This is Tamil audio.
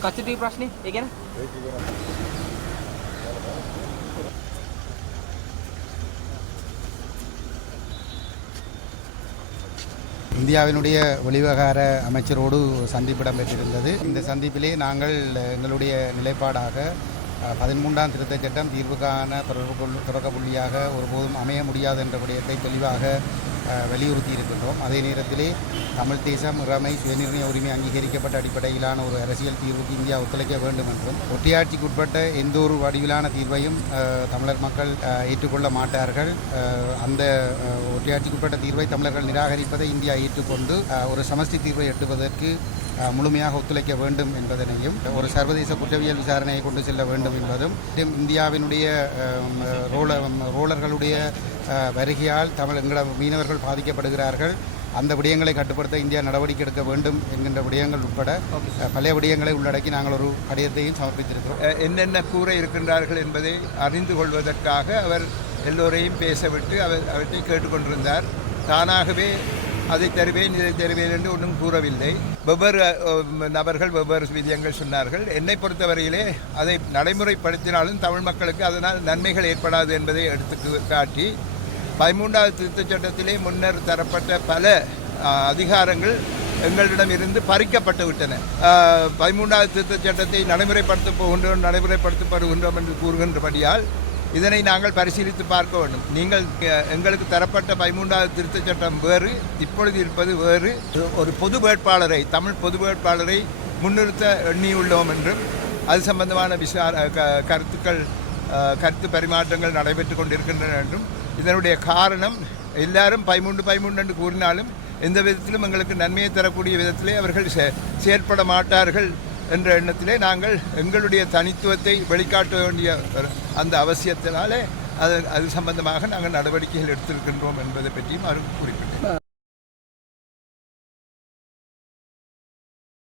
Kasih di pras nih, ya kan? இந்தியாவினுடைய வெளிவகார அமைச்சரோடு சந்திப்பு இடம்பெற்றிருந்தது. இந்த சந்திப்பிலே நாங்கள் எங்களுடைய நிலைப்பாடாக பதிமூன்றாம் திருத்த சட்டம் தீர்வுக்கான தொடர்பு தொடக்க புள்ளியாக ஒருபோதும் அமைய முடியாது என்ற விடயத்தை தெளிவாக வலியுறுத்தி இருக்கின்றோம் அதே நேரத்திலே தமிழ் தேசம் இறமை சுயநிர்ணய உரிமை அங்கீகரிக்கப்பட்ட அடிப்படையிலான ஒரு அரசியல் தீர்வுக்கு இந்தியா ஒத்துழைக்க வேண்டும் என்றும் ஒற்றையாட்சிக்குட்பட்ட எந்த ஒரு வடிவிலான தீர்வையும் தமிழர் மக்கள் ஏற்றுக்கொள்ள மாட்டார்கள் அந்த ஒட்டியாட்சிக்குட்பட்ட ஒற்றையாட்சிக்குட்பட்ட தீர்வை தமிழர்கள் நிராகரிப்பதை இந்தியா ஏற்றுக்கொண்டு ஒரு சமஷ்டி தீர்வை எட்டுவதற்கு முழுமையாக ஒத்துழைக்க வேண்டும் என்பதனையும் ஒரு சர்வதேச குற்றவியல் விசாரணையை கொண்டு செல்ல வேண்டும் என்பதும் இந்தியாவினுடைய ரோல ரோலர்களுடைய வருகையால் தமிழ் எங்கள மீனவர்கள் பாதிக்கப்படுகிறார்கள். அந்த விடயங்களை கட்டுப்படுத்த இந்தியா நடவடிக்கை எடுக்க வேண்டும் என்கின்ற விடயங்கள் உட்பட பல விடயங்களை உள்ளடக்கி நாங்கள் ஒரு கடிதத்தையும் சமர்ப்பித்திருக்கிறோம். என்னென்ன கூற இருக்கின்றார்கள் என்பதை அறிந்து கொள்வதற்காக அவர் எல்லோரையும் பேசவிட்டு அவர் அவற்றை கேட்டுக்கொண்டிருந்தார். தானாகவே அதை தருவேன் இதை தருவேன் என்று ஒன்றும் கூறவில்லை. வெவ்வேறு நபர்கள் வெவ்வேறு விதியங்கள் சொன்னார்கள். என்னை பொறுத்தவரையிலே அதை நடைமுறைப்படுத்தினாலும் தமிழ் மக்களுக்கு அதனால் நன்மைகள் ஏற்படாது என்பதை எடுத்து காட்டி பதிமூன்றாவது திருத்தச் சட்டத்திலே முன்னர் தரப்பட்ட பல அதிகாரங்கள் எங்களிடம் இருந்து பறிக்கப்பட்டு விட்டன. பதிமூன்றாவது திருத்தச் சட்டத்தை நடைமுறைப்படுத்த போகின்றோம் நடைமுறைப்படுத்தப்படுகின்றோம் என்று கூறுகின்றபடியால் இதனை நாங்கள் பரிசீலித்து பார்க்க வேண்டும். நீங்கள் எங்களுக்கு தரப்பட்ட பதிமூன்றாவது திருத்தச் சட்டம் வேறு இப்பொழுது இருப்பது வேறு. ஒரு பொது வேட்பாளரை தமிழ் பொது வேட்பாளரை முன்னிறுத்த எண்ணியுள்ளோம் என்றும் அது சம்பந்தமான விசார க- கருத்துக்கள் கருத்து பரிமாற்றங்கள் நடைபெற்று கொண்டிருக்கின்றன என்றும் இதனுடைய காரணம் எல்லாரும் பதிமூன்று பதிமூன்று என்று கூறினாலும் எந்த விதத்திலும் எங்களுக்கு நன்மையை தரக்கூடிய விதத்திலே அவர்கள் செ- செயற்பட மாட்டார்கள் என்ற எண்ணத்திலே நாங்கள் எங்களுடைய தனித்துவத்தை வெளிக்காட்ட வேண்டிய அந்த அவசியத்தினாலே அது அது சம்பந்தமாக நாங்கள் நடவடிக்கைகள் எடுத்திருக்கின்றோம் என்பதை பற்றியும் அவர் குறிப்பிட்டார்.